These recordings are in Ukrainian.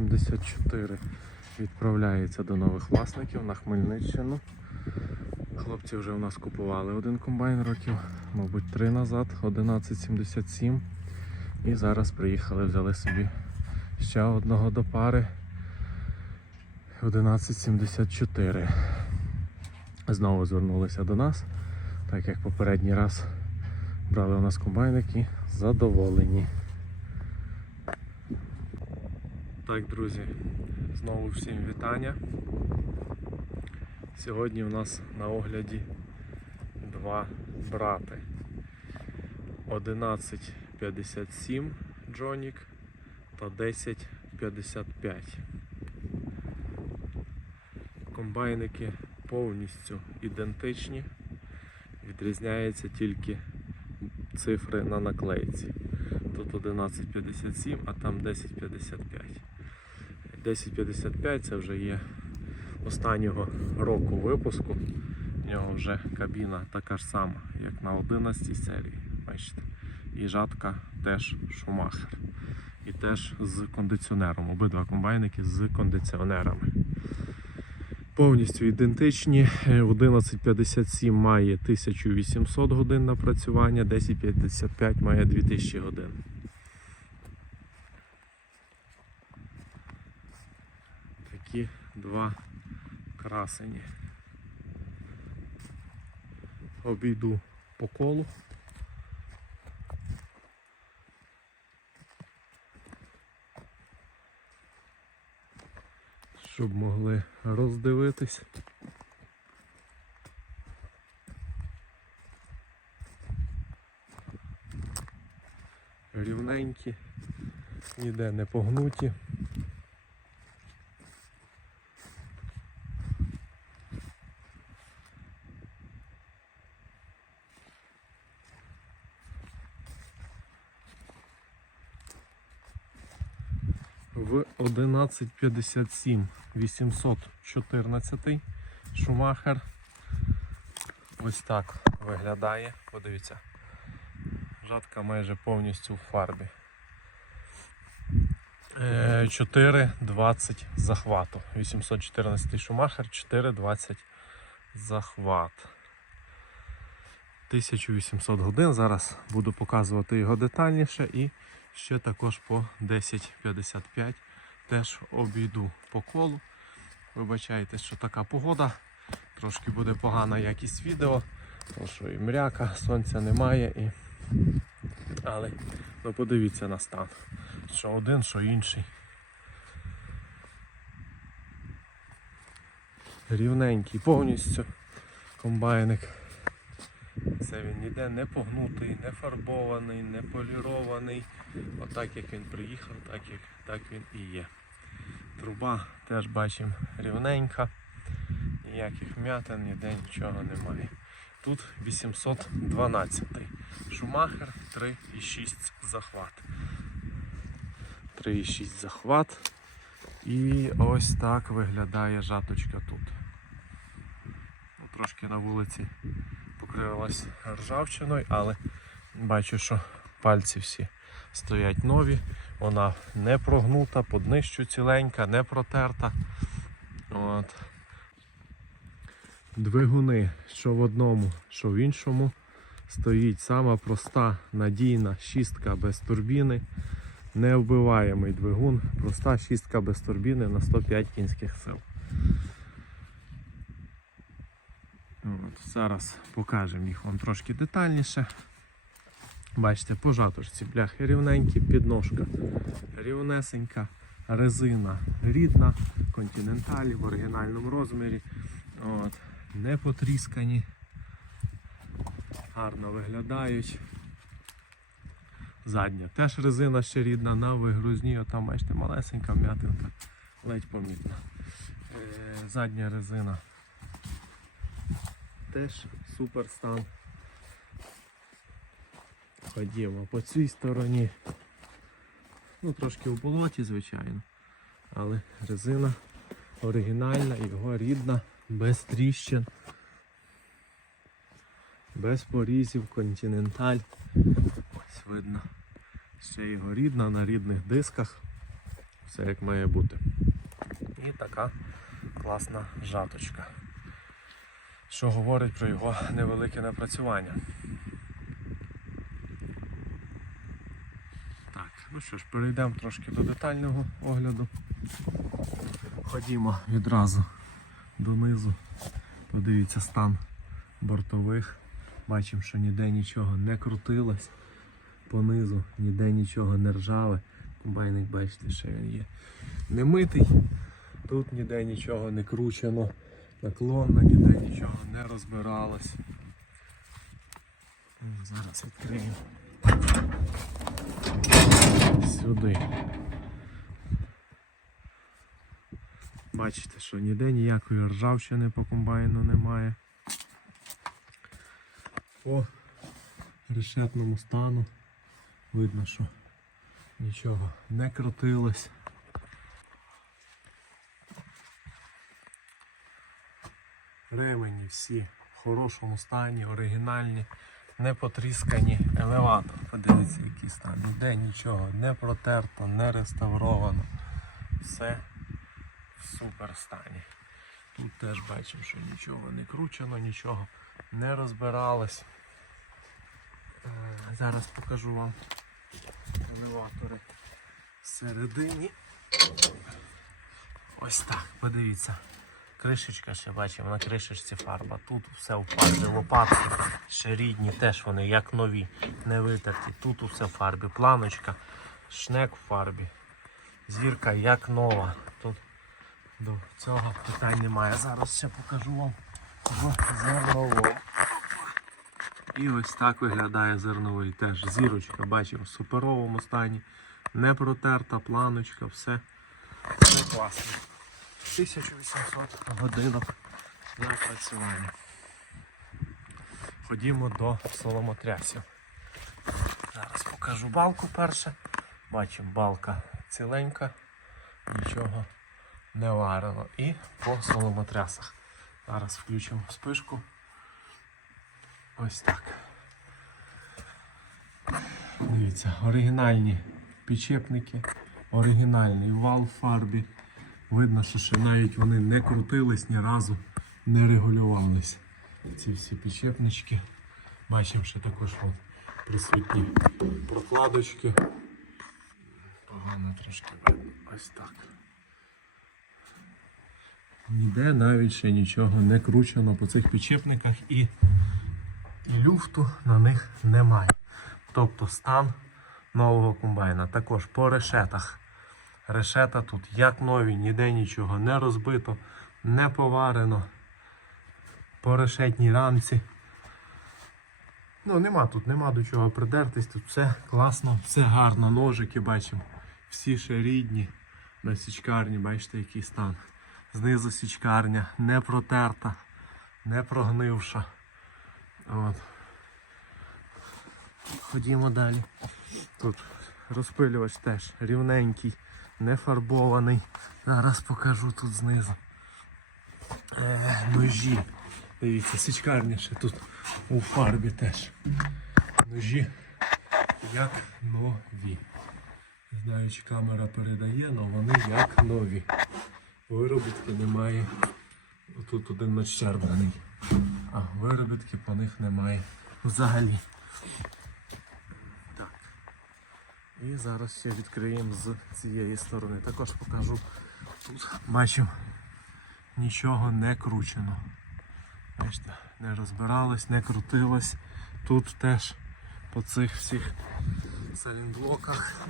вітання. 1174 відправляється до нових власників на Хмельниччину. Хлопці вже у нас купували один комбайн років, мабуть, три назад, 1177. І зараз приїхали, взяли собі ще одного до пари. 1174. Знову звернулися до нас, так як попередній раз брали у нас комбайники задоволені. Так, друзі, знову всім вітання. Сьогодні у нас на огляді два брати. 1157 Джонік та 1055. Комбайники повністю ідентичні, відрізняються тільки цифри на наклейці. Тут 1157, а там 1055. 1055 це вже є останнього року випуску. В нього вже кабіна така ж сама, як на 11 серії. Бачите. І жатка теж шумахер. І теж з кондиціонером. Обидва комбайники з кондиціонерами. Повністю ідентичні. Е, 1157 має 1800 годин напрацювання, 1055 має 2000 годин. Такі два красені. Обійду по колу. Щоб могли роздивитись. Рівненькі, ніде не погнуті. В 1157 814 Шумахер. Ось так виглядає. Подивіться. Жатка майже повністю в фарбі. Е, 4,20 захвату. 814 Шумахер, 4,20 захват. 1800 годин. Зараз буду показувати його детальніше і ще також по 10.55 теж обійду по колу. Вибачайте, що така погода. Трошки буде погана якість відео, тому що і мряка, сонця немає. І... Але ну, подивіться на стан. Що один, що інший. Рівненький повністю комбайник. Це він ніде не погнутий, не фарбований, не полірований. Отак як він приїхав, так, як, так він і є. Труба теж бачимо рівненька, ніяких м'ятин, ніде нічого немає. Тут 812. Шумахер 3,6 захват. 3,6 захват. І ось так виглядає жаточка тут. Ну, Трошки на вулиці покрилась ржавчиною, але бачу, що пальці всі стоять нові. Вона не прогнута, по днищу ціленька, не протерта. От. Двигуни, що в одному, що в іншому, стоїть сама проста, надійна шістка без турбіни. Невбиваємий двигун, проста шістка без турбіни на 105 кінських сил. От, зараз покажемо їх вам трошки детальніше. Бачите, по жаточці бляхи рівненькі, підножка рівнесенька, резина рідна, континенталі в оригінальному розмірі. От, не потріскані, гарно виглядають. Задня теж резина ще рідна, на вигрузні, там бачите, малесенька м'ятинка, ледь помітна. Е, задня резина теж супер стан. Ходімо по цій стороні. Ну, трошки в болоті, звичайно. Але резина оригінальна, його рідна, без тріщин, без порізів, континенталь. Ось видно. Ще його рідна на рідних дисках. Все як має бути. І така класна жаточка. Що говорить про його невелике напрацювання. Так, ну що ж, перейдемо трошки до детального огляду. Ходімо відразу донизу. Подивіться стан бортових. Бачимо, що ніде нічого не крутилось. Понизу ніде нічого не ржаве. Комбайник, бачите, що він є не митий. Тут ніде нічого не кручено, наклонно, ніде нічого не розбиралось. Зараз відкриємо. Сюди. Бачите, що ніде ніякої ржавчини по комбайну немає. По решетному стану видно, що нічого не крутилось. Ремені всі в хорошому стані, оригінальні, не потріскані. Елеватор, подивіться, який стан. Ніде нічого не протерто, не реставровано. Все в супер стані. Тут теж бачимо, що нічого не кручено, нічого не розбиралось. Е, Зараз покажу вам елеватори всередині. Ось так, подивіться. Кришечка ще бачимо, на кришечці фарба. Тут все в фарбі. Лопатки ще рідні, теж вони як нові, не витерті. Тут усе в фарбі. Планочка, шнек в фарбі. Зірка як нова. Тут до цього питань немає. Зараз ще покажу вам в. І ось так виглядає зерновий теж. Зірочка, бачимо, в суперовому стані. Не протерта планочка, все, все класно. 1800 годинок напрацювання. Ходімо до соломотрясів. Зараз покажу балку перше. Бачимо, балка ціленька, нічого не варено. І по соломотрясах. Зараз включимо спишку. Ось так. Дивіться, оригінальні підчепники, оригінальний вал в фарбі. Видно, що ще навіть вони не крутились ні разу, не регулювались. Ці всі підчепнички. Бачимо, що також от присутні прокладочки. Погано трошки. Ось так. Ніде навіть ще нічого не кручено по цих підчепниках і, і люфту на них немає. Тобто стан нового комбайна. Також по решетах. Решета тут як нові, ніде нічого не розбито, не поварено. По решетній рамці. Ну, нема тут, нема до чого придертись, тут все класно, все гарно, ножики бачимо. Всі ще рідні на січкарні, бачите, який стан. Знизу січкарня не протерта, не прогнивша. От. Ходімо далі. Тут розпилювач теж рівненький, не фарбований. Зараз покажу тут знизу. Е, ножі. Дивіться, січкарня ще тут у фарбі теж. Ножі як нові. Не знаю, чи камера передає, але вони як нові. Виробітки немає. Тут один нащерблений. А виробітки по них немає взагалі. І зараз ще відкриємо з цієї сторони. Також покажу. Тут бачимо, нічого не кручено. Бачите, не розбиралось, не крутилось. Тут теж по цих всіх салінблоках.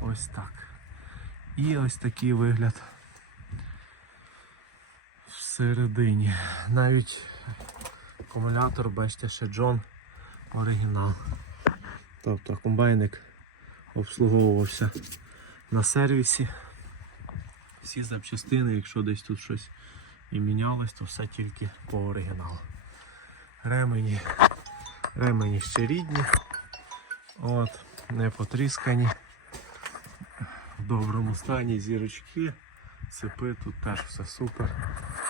Ось так. І ось такий вигляд всередині. Навіть акумулятор, бачите, ще Джон оригінал. Тобто комбайник обслуговувався на сервісі. Всі запчастини, якщо десь тут щось і мінялось, то все тільки по оригіналу. Ремені, ремені ще рідні, от, не потріскані, в доброму стані зірочки, цепи, тут теж все супер.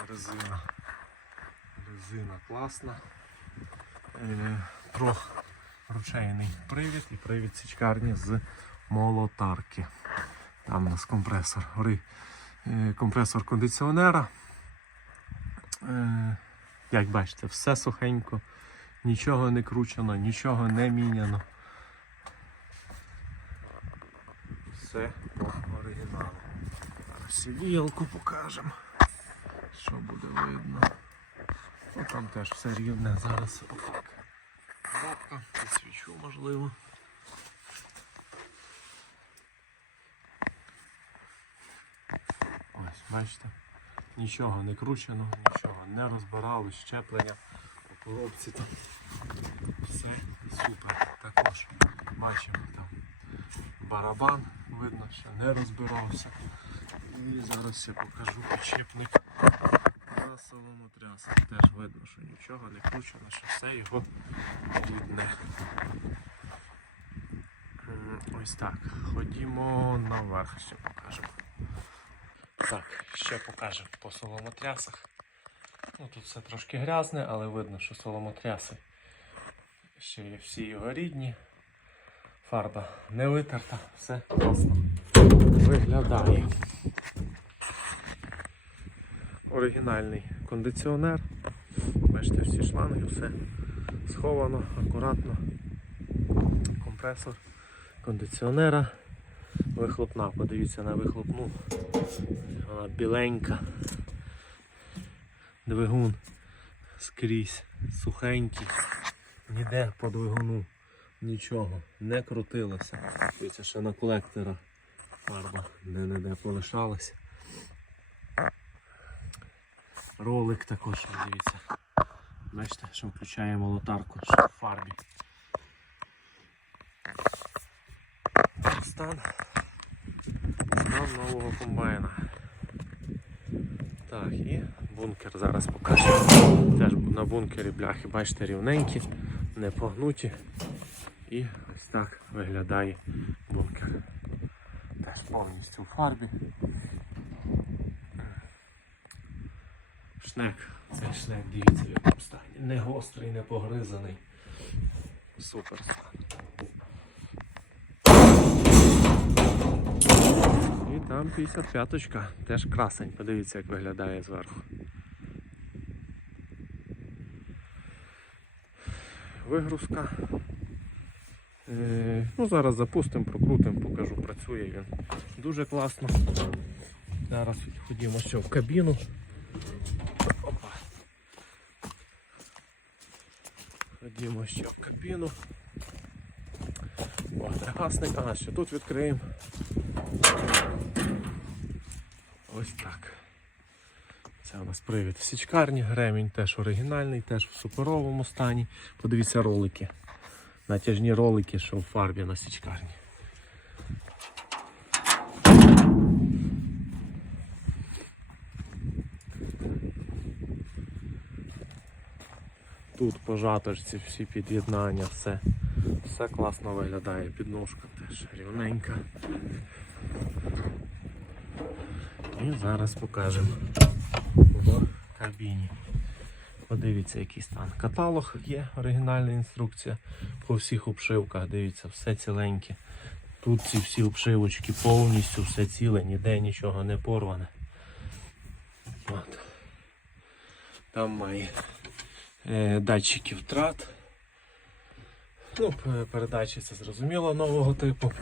Резина. Резина класна. Е, про ручейний привід і привід січкарні з молотарки. Там у нас компресор. Е, компресор кондиціонера. Е, Як бачите, все сухенько, нічого не кручено, нічого не міняно. Все по оригіналу. Сівілку покажемо. Що буде видно. Ну, там теж все рівне. Зараз отак. Кнопка, підсвічу можливо. Ось, бачите, нічого не кручено, нічого не розбирали, щеплення по коробці там. Все супер. Також бачимо там барабан, видно, що не розбирався. І зараз ще покажу підшипник на самому трясу. Теж видно, що нічого не кручено, що все його рідне. Ось так. Ходімо наверх, ще покажемо. Так, ще покажемо по соломотрясах. Ну, тут все трошки грязне, але видно, що соломотряси ще є всі його рідні. Фарба не витерта, все класно виглядає. Оригінальний кондиціонер. Бачите, всі шланги, все сховано, акуратно. Компресор кондиціонера. Вихлопна, подивіться на вихлопну. Вона біленька. Двигун скрізь сухенький. Ніде по двигуну нічого не крутилося. Дивіться, ще на колектора фарба де-не-де полишалася. Ролик також, дивіться. Бачите, що включає молотарку що в фарбі. Стан. Стан нового комбайна. Так, і бункер зараз покажу. Теж на бункері бляхи, бачите, рівненькі, не погнуті. І ось так виглядає бункер. Теж повністю в фарбі. Шнек. Цей шнек, дивіться, в якому стані. Не гострий, не погризаний. Супер стан. І там 55-ка, теж красень. Подивіться, як виглядає зверху. Вигрузка. Е, ну, зараз запустимо, прокрутимо, покажу, працює він дуже класно. Зараз ходімо ще в кабіну. Ходімо ще в кабіну. Вогнегасник. А, ще тут відкриємо. Ось так. Це у нас привід січкарні, ремінь теж оригінальний, теж в суперовому стані. Подивіться ролики. Натяжні ролики, що в фарбі на січкарні. Тут по жаточці всі під'єднання, все, все класно виглядає. Підножка теж рівненька. І зараз покажемо в кабіні. Подивіться, який стан. Каталог є, оригінальна інструкція по всіх обшивках. Дивіться, все ціленьке. Тут ці всі обшивочки повністю все ціле, ніде нічого не порване. От. Там має е, датчики втрат. Ну, передачі це зрозуміло нового типу.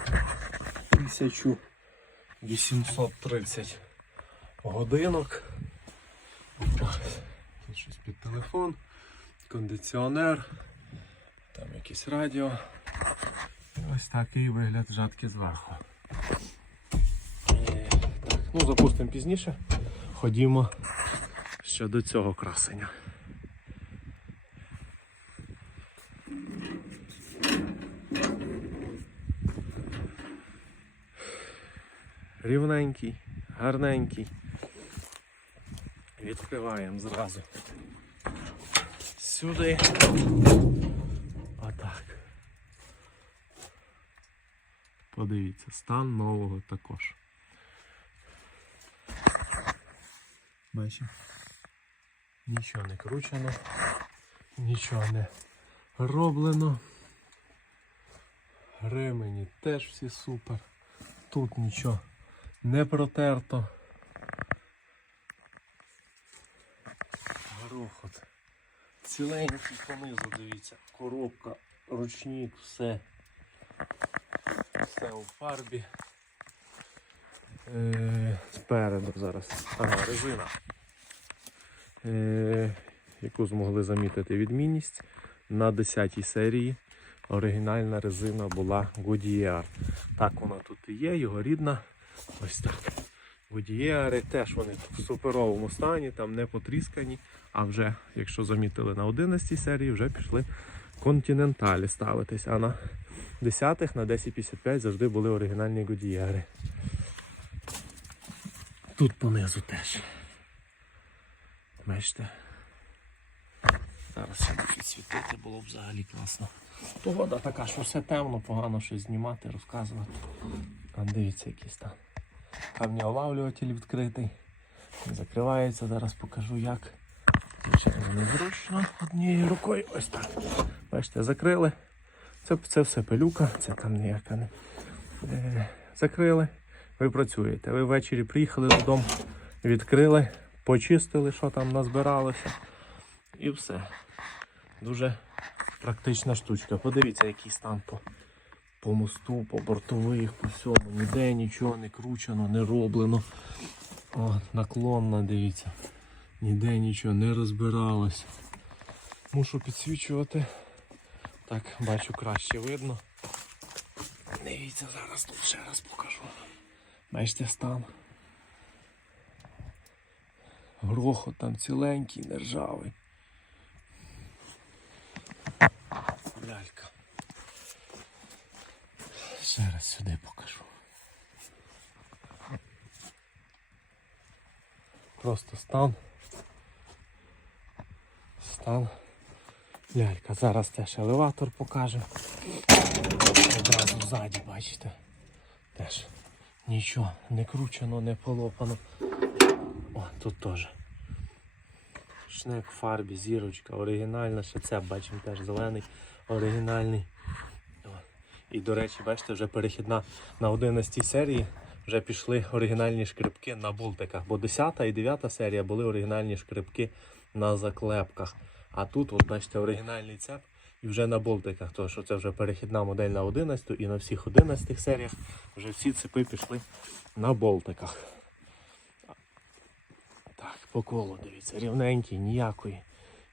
1830 годинок. Тут щось під телефон, кондиціонер, там якесь радіо. Ось такий вигляд жатки зверху. Е, Так, ну запустимо пізніше. Ходімо ще до цього красення. Рівненький, гарненький. Відкриваємо зразу. Сюди. Отак. Подивіться, стан нового також. Бачимо. Нічого не кручено, нічого не роблено. Ремені теж всі супер. Тут нічого не протерто. Грохот. Ціленький понизу, дивіться. Коробка, ручник, все. Все у фарбі. Е, спереду зараз. Ага, резина. Е, яку змогли замітити відмінність. На 10 серії оригінальна резина була Goodyear. Так вона тут і є, його рідна. Ось так. Goodyear теж вони в суперовому стані, там не потріскані. А вже, якщо замітили на 11 серії, вже пішли континенталі ставитись. А на 10-х на 1055 завжди були оригінальні Goodyear. Тут понизу теж. Бачите? Зараз ще світити, було б взагалі класно. Погода така, що все темно, погано щось знімати, розказувати. Там дивіться, який стан. Камнеолавлюватель відкритий. Закривається, зараз покажу як. Звичайно, незручно однією рукою. Ось так. Бачите, закрили. Це, це все пилюка, це там ніяка не. Е, закрили. Ви працюєте. Ви ввечері приїхали додому, відкрили, почистили, що там назбиралося. І все. Дуже практична штучка. Подивіться, який стан по, по мосту, по бортових, по всьому. Ніде нічого не кручено, не роблено. О, наклонна, дивіться. Ніде нічого не розбиралось. Мушу підсвічувати. Так, бачу, краще видно. Дивіться, зараз тут ще раз покажу. Бачите стан. Грохот там ціленький, нержавий. Лялька. Ще раз сюди покажу. Просто стан. Стан. Лялька. Зараз теж елеватор покаже. Одразу ззаді, бачите. Теж нічого не кручено, не полопано. О, тут теж. Шнек в фарбі, зірочка, оригінальна, ще це бачимо теж зелений, оригінальний. І до речі, бачите, вже перехідна на 11 серії вже пішли оригінальні шкрипки на болтиках. Бо 10 і 9 серія були оригінальні шкрипки на заклепках. А тут, от бачите, оригінальний цеп і вже на болтиках, тому що це вже перехідна модель на 11 і на всіх 11 серіях вже всі цепи пішли на болтиках. Так, по колу дивіться, рівненький, ніякої,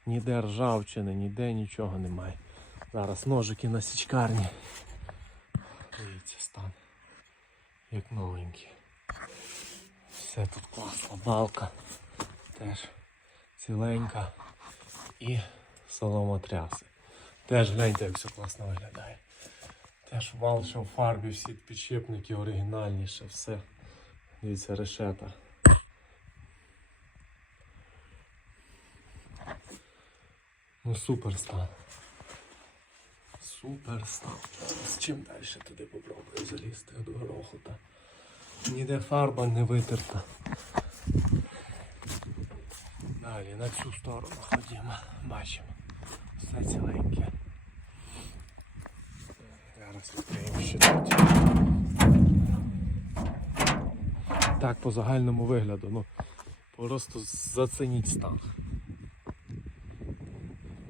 ніде ржавчини, ніде нічого немає. Зараз ножики на січкарні. Дивіться, стан. Як новенький. Все тут класно. Балка теж ціленька. І соломотряси. Теж гляньте, як все класно виглядає. Теж вал, що в фарбі, всі підшипники оригінальніше, все. Дивіться, решета. Ну супер стан. Супер стан. З чим далі туди попробую залізти до грохота. Ніде фарба не витерта. Далі на цю сторону ходімо. Бачимо. Все ціленьке. Зараз відкриємо ще тут. Так, по загальному вигляду, ну просто зацініть стан.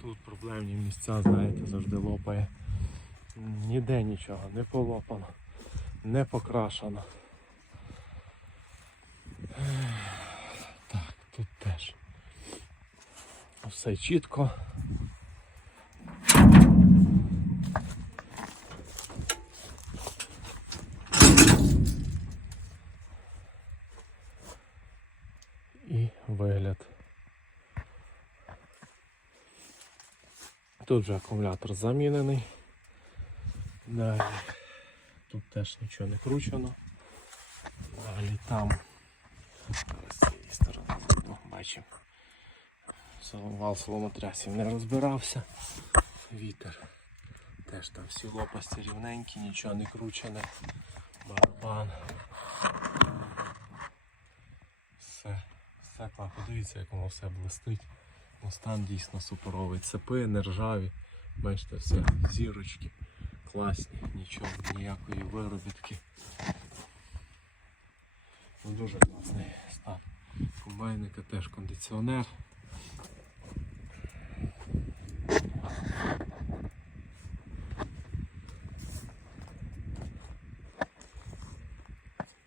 Тут проблемні місця, знаєте, завжди лопає. Ніде нічого, не полопано, не покрашено. Так, тут теж. Все чітко. І вигляд. Тут вже акумулятор замінений. Далі. Тут теж нічого не кручено. Далі там. З цієї сторони ну, бачимо. Вал соломотрясів не розбирався. Вітер. Теж там всі лопасті рівненькі, нічого не кручене. Барабан. Все, все класно. Подивіться, як воно все блистить. Ну, стан дійсно суперовий. Цепи, нержаві. Бачите, все, зірочки. Класні, нічого, ніякої виробітки. Ну, дуже класний стан. Комбайника теж кондиціонер.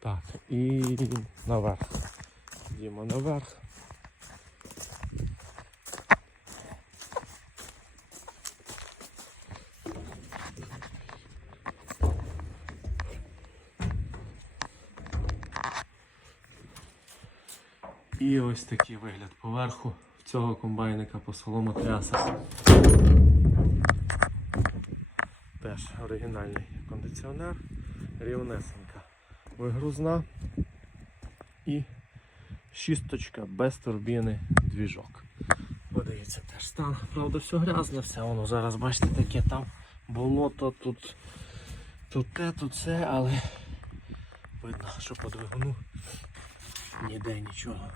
Так, і наверх. Йдемо наверх. І ось такий вигляд поверху цього комбайника по соломотрясах. Теж оригінальний кондиціонер, рівнесенька вигрузна і шісточка без турбіни двіжок. Подивіться, теж стан. Правда, все грязне, все воно зараз, бачите, таке там болото, тут, тут те, тут це, але видно, що по двигуну ніде нічого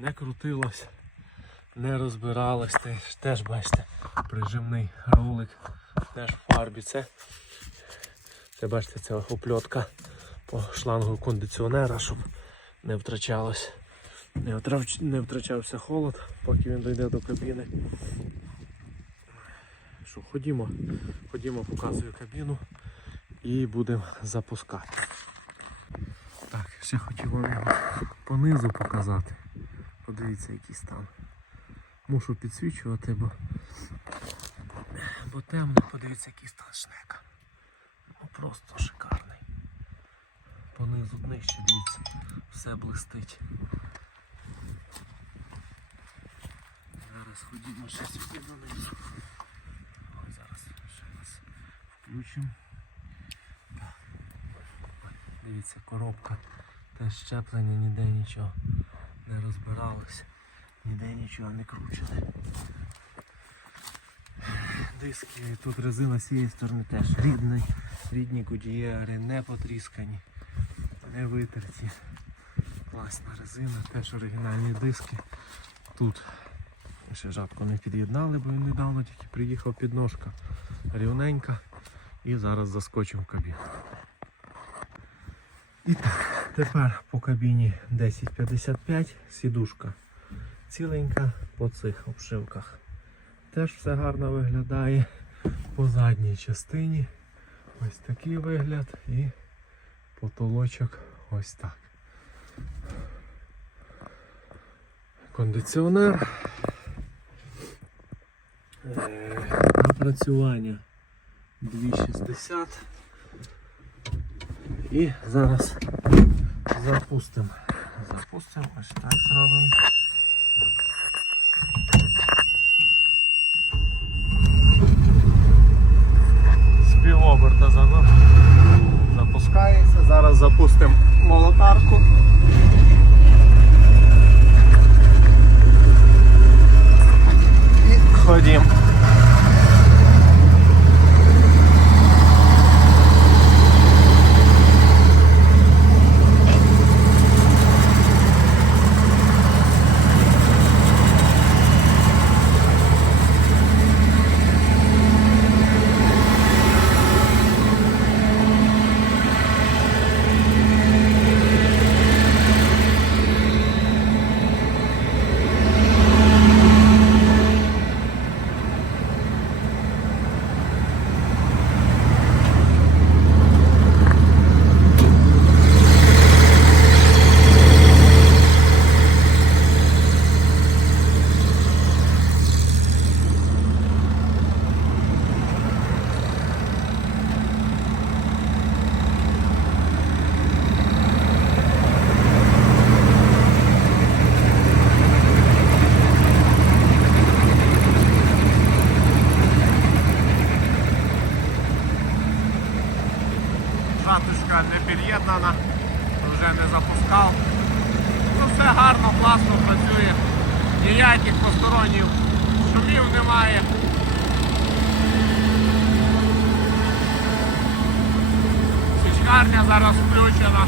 не крутилось, не розбиралось. Теж, теж бачите, прижимний рулик, теж в фарбі. Це, це бачите, це опльотка по шлангу кондиціонера, щоб не втрачалось. Не, втрач, не втрачався холод, поки він дійде до кабіни. Що, ходімо, ходімо, показую кабіну і будемо запускати. Ще хотів вам його понизу показати. Подивіться, який стан. Мушу підсвічувати, бо, бо темно, подивіться, який стан шнека. Ну, просто шикарний. Понизу нижче, дивіться, все блистить. Зараз ходімо ще сюди донизу. Ой, зараз ще раз включимо. Дивіться, коробка. Те щеплення ніде нічого не розбиралося, ніде нічого не кручене. Диски, тут резина з цієї сторони теж рідні, рідні кудієри, не потріскані, не витерті. Класна резина, теж оригінальні диски. Тут ще жабку не під'єднали, бо він недавно тільки приїхав підножка рівненька. І зараз заскочимо в кабіну. І так, тепер по кабіні 1055, сідушка ціленька по цих обшивках. Теж все гарно виглядає по задній частині. Ось такий вигляд і потолочок ось так. Кондиціонер. Е, Напрацювання 260. І зараз запустимо. Запустимо, ось так зробимо. З півоберта за- запускається. Зараз запустимо молотарку. І ходім. Жаточка не під'єднана, вже не запускав. Ну все гарно, класно працює. Посторонніх шумів немає. Січкарня зараз включена.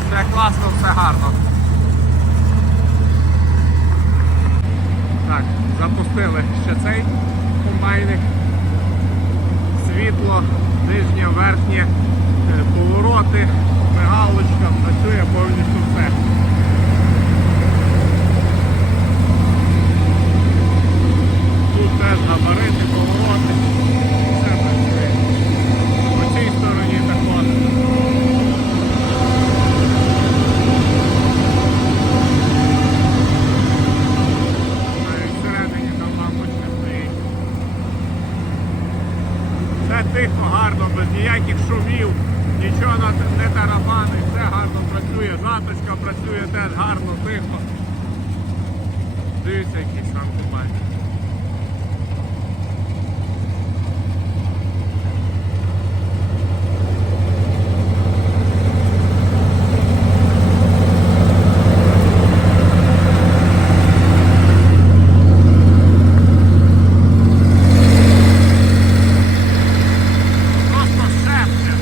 Все класно, все гарно. Так, Запустили ще цей комбайник. Світло, нижнє, верхнє, е, повороти, мигалочка, працює повністю все. Тут теж габарити, повороти. Все працює. По цій стороні також. Всередині там лампочка стоїть. Тихо, гарно, без ніяких шумів, нічого не тарабани, все гарно працює, жаточка працює теж гарно, тихо. Дивіться, який сам комбайн. Просто шепче.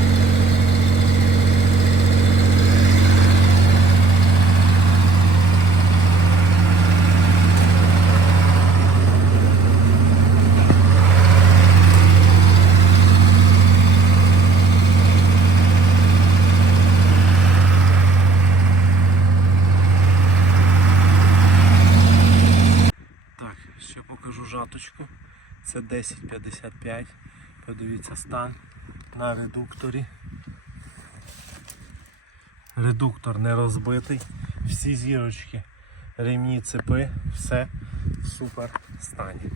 Так, ще покажу жаточку. Це 1055. Подивіться стан на редукторі. Редуктор не розбитий. Всі зірочки, ремні цепи, все в супер стані.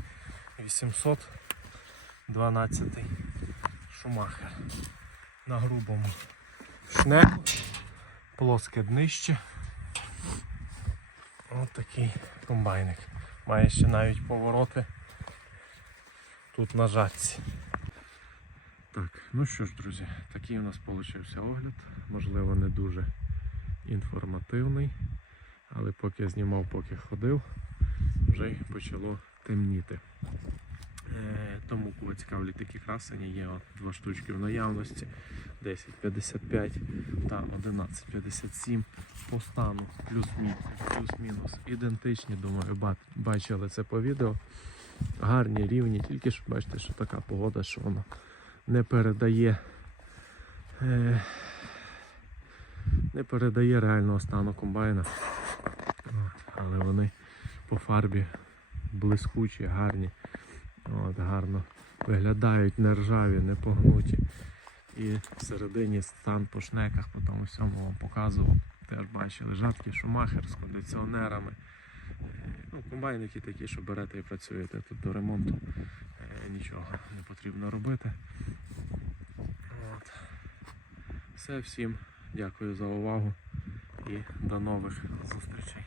812 шумахер. На грубому шнеку. Плоске днище. Ось такий комбайник. Має ще навіть повороти тут на жатці. Так, ну що ж, друзі, такий у нас вийшов огляд. Можливо, не дуже інформативний, але поки знімав, поки ходив, вже й почало темніти. Е, тому, кого цікавлять такі красені, є от два штучки в наявності. 1055 та 1157 по стану плюс-мінус, плюс-мінус ідентичні, думаю, бачили це по відео. Гарні, рівні, тільки ж бачите, що така погода, що вона не передає е, не передає реального стану комбайна. Але вони по фарбі блискучі, гарні. От, гарно виглядають, не ржаві, не погнуті. І всередині стан по шнеках, по тому всьому вам показував. Теж бачили жатки, шумахер з кондиціонерами. Е, Ну, комбайники такі, що берете і працюєте тут до ремонту. Е, Нічого не потрібно робити. От. Все, всім дякую за увагу і до нових зустрічей.